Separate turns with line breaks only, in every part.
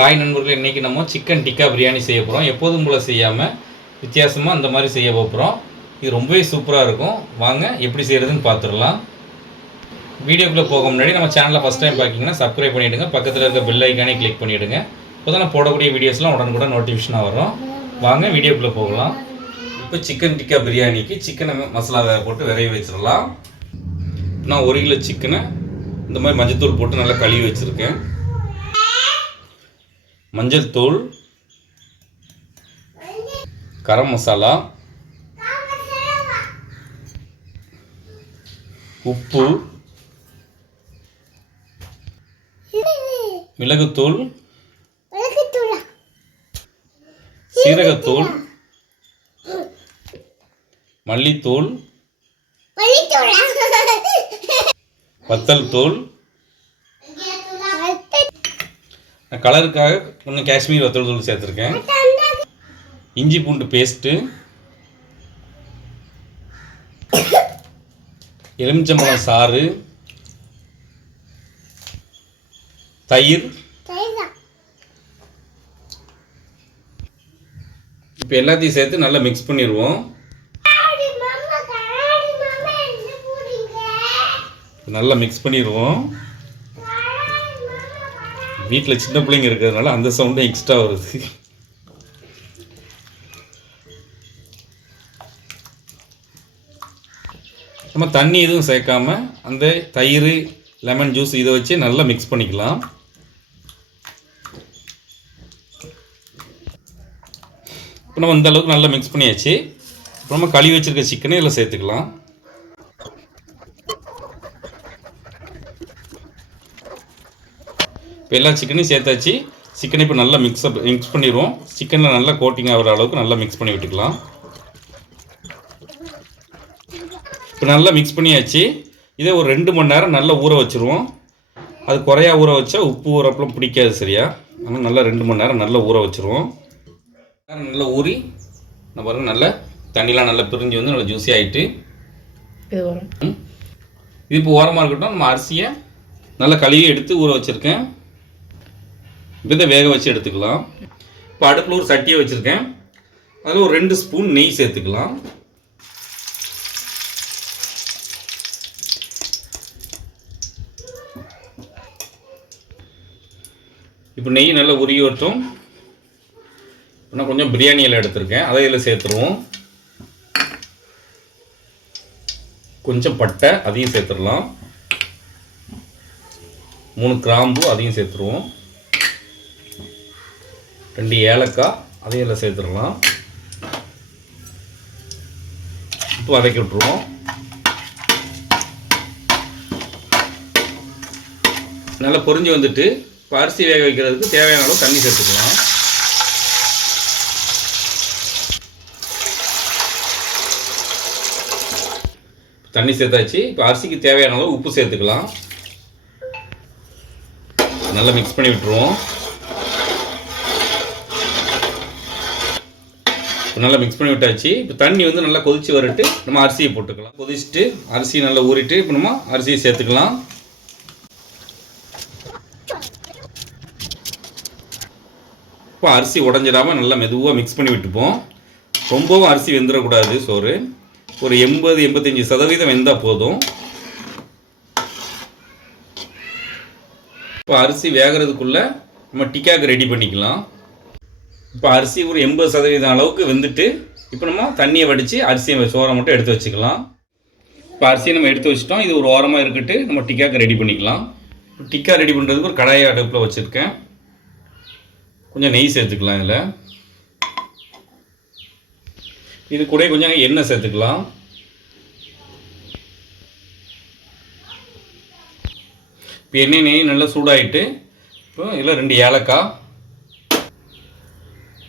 Hi நண்பர்கள் இன்றைக்கி நம்ம சிக்கன் டிக்கா பிரியாணி செய்ய போகிறோம் எப்போதும் போல் செய்யாமல் வித்தியாசமாக அந்த மாதிரி செய்ய போகிறோம் இது ரொம்பவே சூப்பராக இருக்கும். வாங்க எப்படி செய்கிறதுன்னு பார்த்துடலாம் வீடியோக்குள்ளே போக முன்னாடி நம்ம சேனலை ஃபஸ்ட் டைம் பார்க்கிங்கன்னா சப்ஸ்கிரைப் பண்ணிவிடுங்க பக்கத்தில் இருக்க பெல் ஐக்கானே கிளிக் பண்ணிவிடுங்க இப்போ தான் நான் போடக்கூடிய வீடியோஸ்லாம் உடனுக்குடன் நோட்டிஃபிகேஷனாக வரும். வாங்க வீடியோக்குள்ளே போகலாம். இப்போ சிக்கன் டிக்கா பிரியாணிக்கு சிக்கனை மசாலா வேக போட்டு விரைய வச்சிடலாம். நான் ஒரு கிலோ சிக்கனை இந்த மாதிரி மஞ்சத்தூள் போட்டு நல்லா கழுவி வச்சுருக்கேன். மஞ்சள் தூள் கரம் மசாலா உப்பு மிளகுத்தூள் சீரகத்தூள் மல்லித்தூள் வத்தல் தூள் நான் கலருக்காக இன்னும் காஷ்மீர் வத்தல் தூள் சேர்த்துருக்கேன். இஞ்சி பூண்டு பேஸ்ட்டு. எலுமிச்சம்பழம் சாறு. தயிர். இப்போ எல்லாத்தையும் சேர்த்து நல்லா மிக்ஸ் பண்ணிடுவோம் நல்லா மிக்ஸ் பண்ணிடுவோம் வீட்டில் சின்ன பிள்ளைங்க இருக்கிறதுனால அந்த சவுண்டும் எக்ஸ்ட்ரா வருது. நம்ம தண்ணி எதுவும் சேர்க்காம அந்த தயிர் லெமன் ஜூஸ் இதை வச்சு நல்லா மிக்ஸ் பண்ணிக்கலாம். இப்போ நம்ம இந்த அளவுக்கு நல்லா மிக்ஸ் பண்ணியாச்சு. இப்போ நம்ம கழுவி வச்சுருக்க சிக்கனை இதில் சேர்த்துக்கலாம். இப்போ எல்லா சிக்கனையும் சேர்த்தாச்சு. சிக்கனை இப்போ நல்லா மிக்ஸ் அப் மிக்ஸ் பண்ணிடுவோம். சிக்கனில் நல்லா கோட்டிங் ஆகிற அளவுக்கு நல்லா மிக்ஸ் பண்ணி விட்டுக்கலாம். இப்போ நல்லா மிக்ஸ் பண்ணியாச்சு. இதே ஒரு ரெண்டு மணி நேரம் நல்லா ஊற வச்சுருவோம். அது குறையா ஊற வச்சா உப்பு ஊறப்பெல்லாம் பிடிக்காது சரியா? அதனால் நல்லா ரெண்டு மணி நேரம் நல்லா ஊற வச்சுருவோம். நல்லா ஊறி நான் பாருங்க நல்லா தண்ணிலாம் நல்லா பிரிஞ்சு வந்து நல்லா ஜூஸி ஆகிட்டு
இது வரும்.
இது இப்போ ஓரமாக இருக்கட்டும். நம்ம அரிசியை நல்லா கழுவி எடுத்து ஊற வச்சுருக்கேன். இதை வேக வச்சு எடுத்துக்கலாம். இப்போ அடுப்பில் ஒரு சட்டியை வச்சுருக்கேன். அதில் ஒரு ரெண்டு ஸ்பூன் நெய் சேர்த்துக்கலாம். இப்போ நெய் நல்லா உருகி வரட்டும் இன்னும் கொஞ்சம் பிரியாணி இலை எடுத்திருக்கேன். அதை இதில் சேர்த்துருவோம். கொஞ்சம் பட்டை அதையும் சேர்த்துடலாம். மூணு கிராம்பு அதையும் சேர்த்துருவோம். ரெண்டு ஏலக்காய் அதையும் இதில் சேர்த்துடலாம். இப்போ வதக்கி விட்ருவோம் நல்லா பொறிஞ்சு வந்துட்டு இப்போ அரிசி வேக வைக்கிறதுக்கு தேவையான அளவு தண்ணி சேர்த்துக்கலாம். தண்ணி சேர்த்தாச்சு. இப்போ அரிசிக்கு தேவையான அளவு உப்பு சேர்த்துக்கலாம். நல்லா மிக்ஸ் பண்ணி விட்டுருவோம். நல்லா மிக்ஸ் பண்ணி விட்டாச்சு. இப்போ தண்ணி வந்து நல்லா கொதிச்சு வரட்டு நம்ம அரிசியை போட்டுக்கலாம். கொதிச்சுட்டு அரிசியை நல்லா ஊறிட்டு இப்போ நம்ம அரிசியை சேர்த்துக்கலாம். இப்போ அரிசி உடஞ்சிடாமல் நல்லா மெதுவாக மிக்ஸ் பண்ணி விட்டுப்போம். ரொம்பவும் அரிசி வெந்துடக்கூடாது சோறு. ஒரு எண்பது எண்பத்தஞ்சு சதவீதம் வெந்தால் போதும். இப்போ அரிசி வேகிறதுக்குள்ளே நம்ம டிக்காக்கு ரெடி பண்ணிக்கலாம். இப்போ அரிசி ஒரு எண்பது சதவீதம் அளவுக்கு வெந்துட்டு இப்போ நம்ம தண்ணியை வடித்து அரிசியை சோறை மட்டும் எடுத்து வச்சுக்கலாம். இப்போ அரிசியை நம்ம எடுத்து வச்சிட்டோம். இது ஒரு ஓரமாக இருக்கட்டு நம்ம டிக்காக்கு ரெடி பண்ணிக்கலாம். டிக்கா ரெடி பண்ணுறதுக்கு ஒரு கடாயை அடுப்பில் வச்சுருக்கேன். கொஞ்சம் நெய் சேர்த்துக்கலாம் இதில். இது கூட கொஞ்சம் எண்ணெய் சேர்த்துக்கலாம். இப்போ எண்ணெய் நெய் நல்லா சூடாகிட்டு இப்போ இதில் ரெண்டு ஏலக்காய்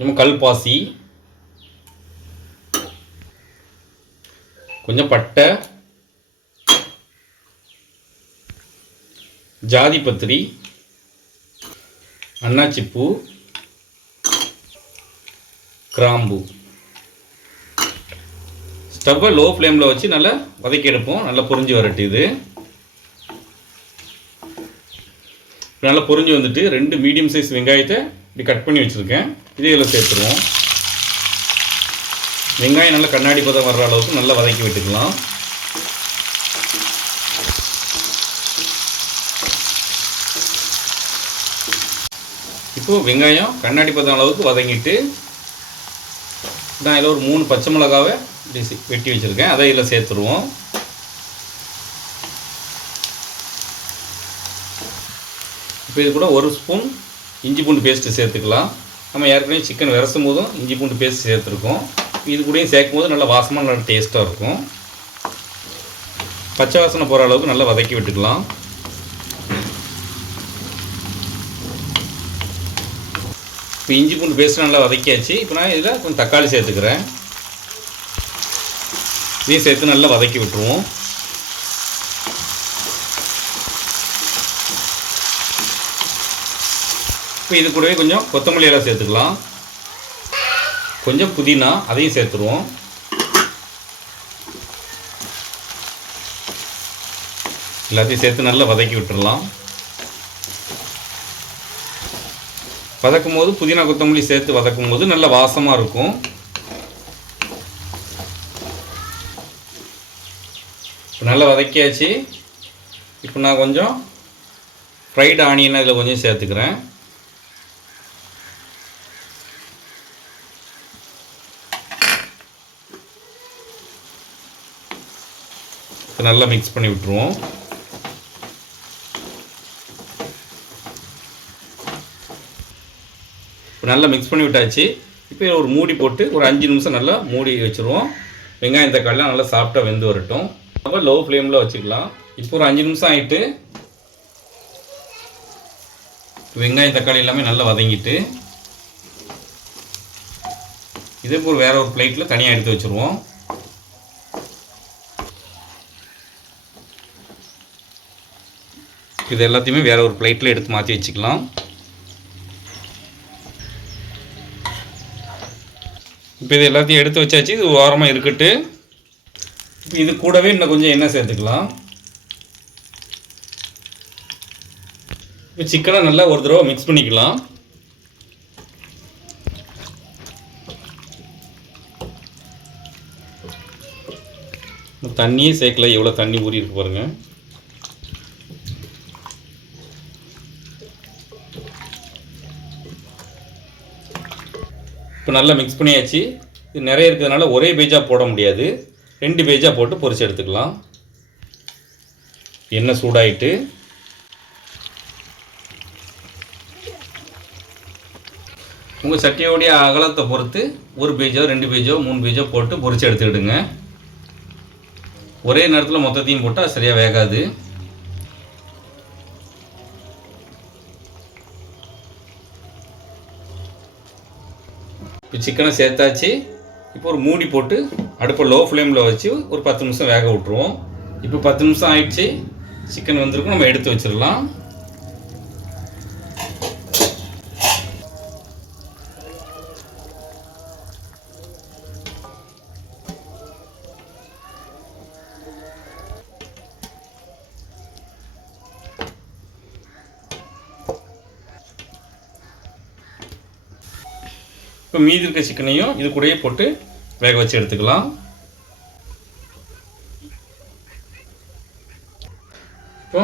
நம்ம கல்பாசி கொஞ்சம் பட்டை. ஜாதி பத்திரி. அன்னாச்சிப்பூ கிராம்பு. ஸ்டவ்வை லோ ஃப்ளேமில் வச்சு நல்லா வதக்கி எடுப்போம். நல்லா பொரிஞ்சு வரட்டு இது நல்லா பொரிஞ்சு வந்துட்டு ரெண்டு மீடியம் சைஸ் வெங்காயத்தை இப்படி கட் பண்ணி வச்சுருக்கேன். இதே இதில் சேர்த்துருவோம். வெங்காயம் நல்லா கண்ணாடி பதம் வர்ற அளவுக்கு நல்லா வதக்கி விட்டுக்கலாம். இப்போது வெங்காயம் கண்ணாடி பதம் அளவுக்கு வதங்கிட்டு நான் இதில் ஒரு மூணு பச்சை மிளகாவை வெட்டி வச்சுருக்கேன். அதை இதில் சேர்த்துருவோம். இப்போ இது கூட ஒரு ஸ்பூன் இஞ்சி பூண்டு பேஸ்ட்டு சேர்த்துக்கலாம். நம்ம ஏற்கனவே சிக்கன் விரசும் போதும் இஞ்சி பூண்டு பேஸ்ட் சேர்த்துருக்கோம். இது கூடயும் சேர்க்கும் போது நல்லா வாசமாக நல்லா டேஸ்ட்டாக இருக்கும். பச்சை வாசனை போகிற அளவுக்கு நல்லா வதக்கி விட்டுக்கலாம். இப்போ இஞ்சி பூண்டு பேஸ்ட் நல்லா வதக்கியாச்சு. இப்போ நான் இதில் கொஞ்சம் தக்காளி சேர்த்துக்கிறேன். இதையும் சேர்த்து நல்லா வதக்கி விட்டுருவோம். இப்போ இது கூடவே கொஞ்சம் கொத்தமல்லி எல்லாம் சேர்த்துக்கலாம். கொஞ்சம் புதினா அதையும் சேர்த்துருவோம். எல்லாத்தையும் சேர்த்து நல்லா வதக்கி விட்டுடலாம் வதக்கும் போது புதினா கொத்தமல்லி சேர்த்து வதக்கும் போது நல்ல வாசமாக இருக்கும். நல்லா வதக்கியாச்சு. இப்போ நான் கொஞ்சம் ஃப்ரைடு ஆனியனை இதில் கொஞ்சம் சேர்த்துக்கிறேன். இப்போ நல்லா மிக்ஸ் பண்ணி விட்டுருவோம். இப்போ நல்லா மிக்ஸ் பண்ணி விட்டாச்சு. இப்போ ஒரு மூடி போட்டு ஒரு அஞ்சு நிமிஷம் நல்லா மூடி வச்சுருவோம். வெங்காயம் தக்காளிலாம் நல்லா சாஃப்டாக வெந்து வரட்டும். ரொம்ப லோ ஃப்ளேமில் வச்சுக்கலாம். இப்போ ஒரு அஞ்சு நிமிஷம் ஆகிட்டு வெங்காயம் தக்காளி எல்லாமே நல்லா வதங்கிட்டு இதே போல் வேறு ஒரு பிளேட்டில் தனியாக எடுத்து வச்சுருவோம். இது எல்லாத்தையுமே வேறு ஒரு பிளேட்டில் எடுத்து மாற்றி வச்சுக்கலாம். இப்போ இது எல்லாத்தையும் எடுத்து வச்சாச்சு இது ஓரமாக இருக்கட்டு. இப்போ இது கூடவே இன்னும் கொஞ்சம் எண்ணெய் சேர்த்துக்கலாம். இப்போ சிக்கனை நல்லா ஒரு தடவை மிக்ஸ் பண்ணிக்கலாம். தண்ணியே சேர்க்கல எவ்வளோ தண்ணி ஊறி இருக்கு பாருங்கள் இப்போ நல்லா மிக்ஸ் பண்ணியாச்சு. இது நிறைய இருக்கிறதுனால ஒரே பேஜாக போட முடியாது. ரெண்டு பேஜாக போட்டு பொரிச்சு எடுத்துக்கலாம். எண்ணெய் சூடாயிட்டு. உங்கள் சட்டியோடைய அகலத்தை பொறுத்து ஒரு பேஜோ ரெண்டு பேஜோ மூணு பேஜோ போட்டு பொரிச்சு எடுத்துக்கிடுங்க. ஒரே நேரத்தில் மொத்தத்தையும் போட்டால் சரியாக வேகாது. இப்போ சிக்கனை சேர்த்தாச்சு. இப்போ ஒரு மூடி போட்டு அடுப்பை லோ ஃப்ளேமில் வச்சு ஒரு பத்து நிமிஷம் வேக விட்ருவோம் இப்போ பத்து நிமிஷம் ஆயிடுச்சு. சிக்கன் வந்திருக்கும் நம்ம எடுத்து வச்சிடலாம். இப்போ மீதி இருக்க சிக்கனையும் இது கூடயே போட்டு வேக வச்சு எடுத்துக்கலாம். இப்போ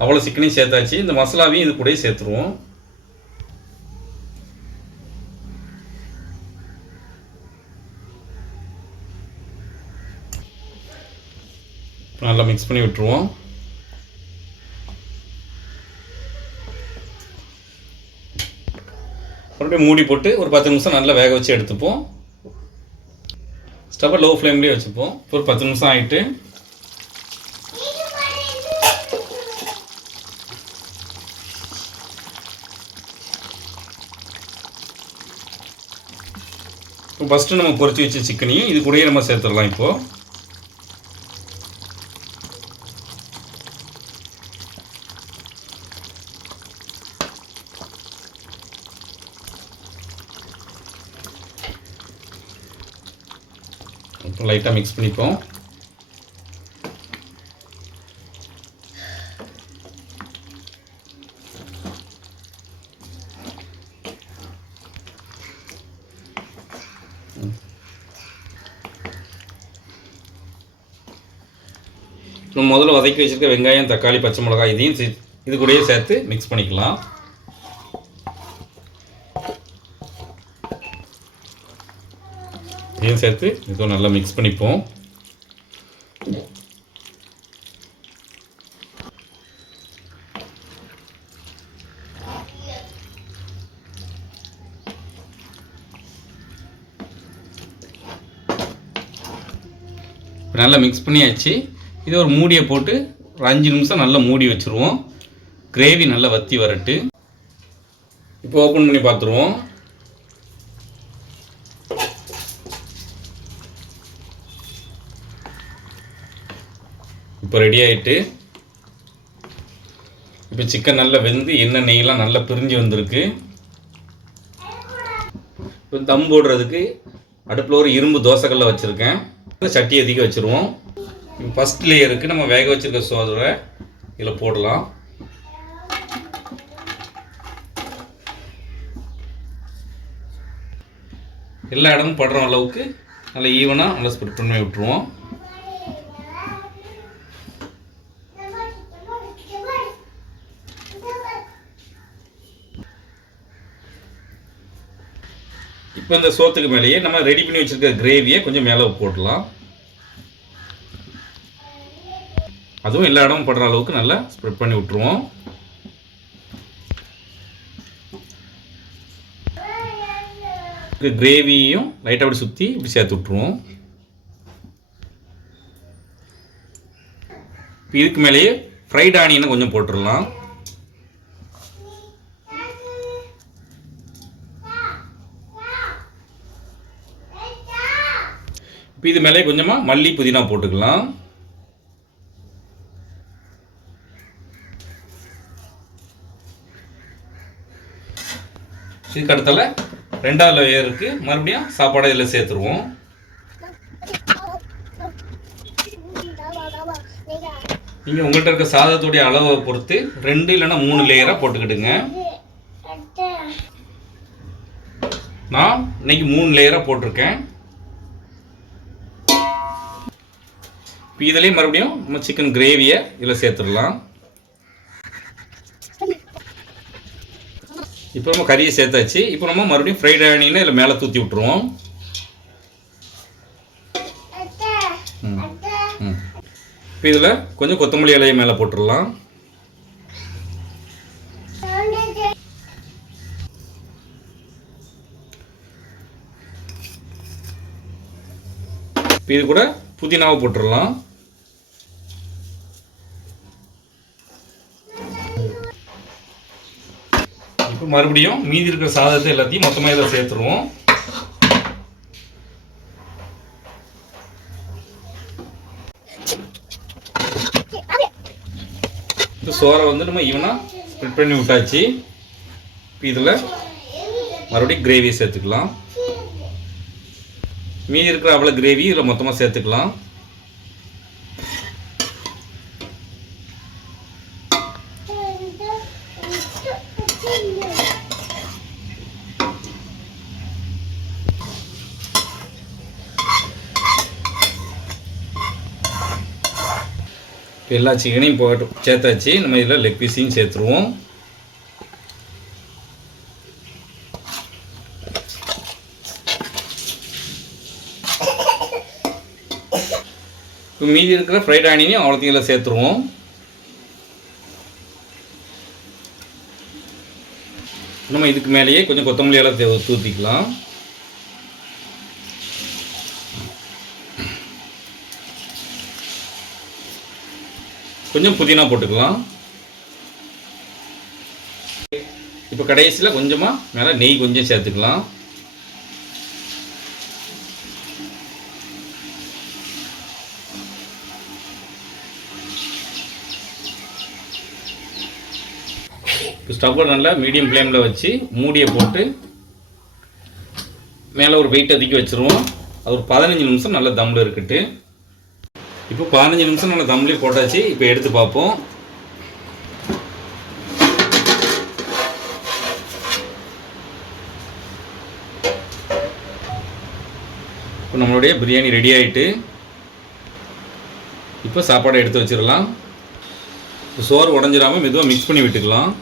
அவ்வளோ சிக்கனையும் சேர்த்தாச்சு. இந்த மசாலாவையும் இது கூடயே சேர்த்துருவோம். நல்லா மிக்ஸ் பண்ணி விட்டுருவோம். மறுபடியும் மூடி போட்டு ஒரு பத்து நிமிஷம் நல்லா வேக வச்சு எடுத்துப்போம். ஸ்டவ்வை லோ ஃப்ளேம்லேயே வச்சுப்போம். ஒரு பத்து நிமிஷம் ஆகிட்டு இப்போ ஃபஸ்ட்டு நம்ம பொறிச்சு வச்ச சிக்கனையும் இது கூடயே நம்ம சேர்த்துடலாம் இப்போது லைட்டாக மிக்ஸ் பண்ணிப்போம் முதல்ல வதக்கி வச்சுருக்க வெங்காயம் தக்காளி பச்சை மிளகாய் இதையும் இது கூடயே சேர்த்து மிக்ஸ் பண்ணிக்கலாம். இதையும் சேர்த்து இதுவும் நல்லா மிக்ஸ் பண்ணிப்போம். நல்லா மிக்ஸ் பண்ணியாச்சு. இது ஒரு மூடியை போட்டு ஒரு அஞ்சு நிமிஷம் நல்லா மூடி வச்சுருவோம். கிரேவி நல்லா வத்தி வரட்டு. இப்போ ஓப்பன் பண்ணி பார்த்துருவோம். இப்போ ரெடி ஆகிட்டு இப்போ சிக்கன் நல்லா வெந்து எண்ணெய் நெய்யெல்லாம் நல்லா பிரிஞ்சு வந்திருக்கு. இப்போ தம் போடுறதுக்கு அடுப்பில் ஒரு இரும்பு தோசைக்கல்ல வச்சுருக்கேன். சட்டி அதிக வச்சுருவோம். ஃபஸ்ட் லேயருக்கு நம்ம வேக வச்சிருக்க சோதரை இதில் போடலாம். எல்லா இடமும் படுற அளவுக்கு நல்லா ஈவனாக நல்லா ஸ்ப்ரெட் பண்ணி விட்டுருவோம். இப்போ இந்த சோத்துக்கு மேலேயே நம்ம ரெடி பண்ணி வச்சுருக்க கிரேவியை கொஞ்சம் மேலே போடலாம் அதுவும் எல்லா இடமும் படுற அளவுக்கு நல்லா ஸ்ப்ரெட் பண்ணி விட்ருவோம் கிரேவியையும் லைட்டாக அப்படி சுற்றி இப்படி சேர்த்து விட்ருவோம் இதுக்கு மேலேயே ஃப்ரைட் ஆனியனை கொஞ்சம் போட்டுடலாம். இப்போ இது மேலே கொஞ்சமாக மல்லி புதினா போட்டுக்கலாம். இதுக்கு அடுத்தால ரெண்டாவது லேயருக்கு மறுபடியும் சாப்பாடை இதில் சேர்த்துருவோம். நீங்கள் உங்கள்கிட்ட இருக்க சாதத்துடைய அளவை பொறுத்து ரெண்டு இல்லைன்னா மூணு லேயராக போட்டுக்கிடுங்க. நான் இன்னைக்கு மூணு லேயராக போட்டிருக்கேன். இப்போ இதுலேயும் மறுபடியும் நம்ம சிக்கன் கிரேவியை இதில் சேர்த்துடலாம். இப்போ நம்ம கறியை சேர்த்தாச்சு. இப்போ நம்ம மறுபடியும் ஃப்ரைட் ஆனியனை இதில் மேலே தூத்தி விட்டுருவோம். ம். இப்போ இதில் கொஞ்சம் கொத்தமல்லி இலையை மேலே போட்டுடலாம். இப்போ இது கூட புதினாவை போட்டுடலாம். மறுபடியும் மீதி இருக்கிற சாதத்தை எல்லாத்தையும் மொத்தமாக இதில் சேர்த்துருவோம். இந்த சோறை வந்து நம்ம ஈவனாக ஸ்ப்ரெட் பண்ணி விட்டாச்சு. இப்போ இதில் மறுபடியும் கிரேவி சேர்த்துக்கலாம். மீதி இருக்கிற அவ்வளோ கிரேவி இதில் மொத்தமாக சேர்த்துக்கலாம். இப்போ எல்லா சிக்கனையும் போட்டு சேர்த்தாச்சு. நம்ம இதில் லெக் பீஸையும் சேர்த்துருவோம். இப்போ மீதி இருக்கிற ஃப்ரைட் ஆனியனையும் அவ்வளோத்தையும் இதில் சேர்த்துருவோம். நம்ம இதுக்கு மேலேயே கொஞ்சம் கொத்தமல்லி எல்லாம் தூத்திக்கலாம். கொஞ்சம் புதினா போட்டுக்கலாம். இப்போ கடைசியில் கொஞ்சமாக மேலே நெய் கொஞ்சம் சேர்த்துக்கலாம். இப்போ ஸ்டவ்வை நல்லா மீடியம் ஃப்ளேமில் வச்சு மூடியை போட்டு மேலே ஒரு வெயிட் அதுக்கி வச்சுருவோம். அது ஒரு பதினஞ்சு நிமிஷம் நல்லா தம்மில் இருக்கட்டு இப்போ பதினஞ்சு நிமிஷம் நல்லா தம்லேயே போட்டாச்சு இப்போ எடுத்து பார்ப்போம். இப்போ நம்மளுடைய பிரியாணி ரெடி ஆகிட்டு இப்போ சாப்பாடை எடுத்து வச்சிடலாம். சோறு உடஞ்சிடாமல் மெதுவாக மிக்ஸ் பண்ணி விட்டுக்கலாம்.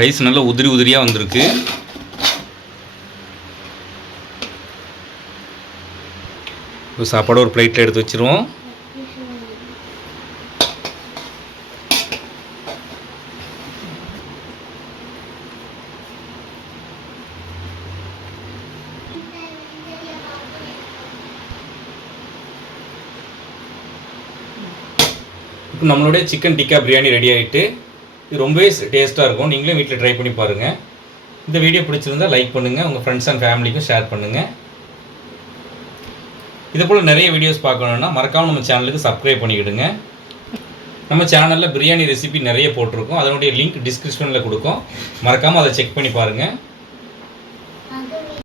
ரைஸ் நல்லா உதிரி உதிரியாக வந்திருக்கு. சாப்பாடு ஒரு பிளேட்டில் எடுத்து வச்சிருவோம். இப்போ நம்மளுடைய சிக்கன் டிக்கா பிரியாணி ரெடி ஆகிட்டு இது ரொம்பவே டேஸ்ட்டாக இருக்கும். நீங்களும் வீட்டில் ட்ரை பண்ணி பாருங்கள் இந்த வீடியோ பிடிச்சிருந்தா லைக் பண்ணுங்கள் உங்கள் ஃப்ரெண்ட்ஸ் அண்ட் ஃபேமிலிக்கும் ஷேர் பண்ணுங்கள் இது போல் நிறைய வீடியோஸ் பார்க்கணுன்னா மறக்காமல் நம்ம சேனலுக்கு சப்ஸ்கிரைப் பண்ணிக்கிடுங்க. நம்ம சேனலில் பிரியாணி ரெசிபி நிறைய போட்டிருக்கோம். அதனுடைய லிங்க் டிஸ்கிரிப்ஷனில் கொடுக்கும். மறக்காமல் அதை செக் பண்ணி பாருங்கள்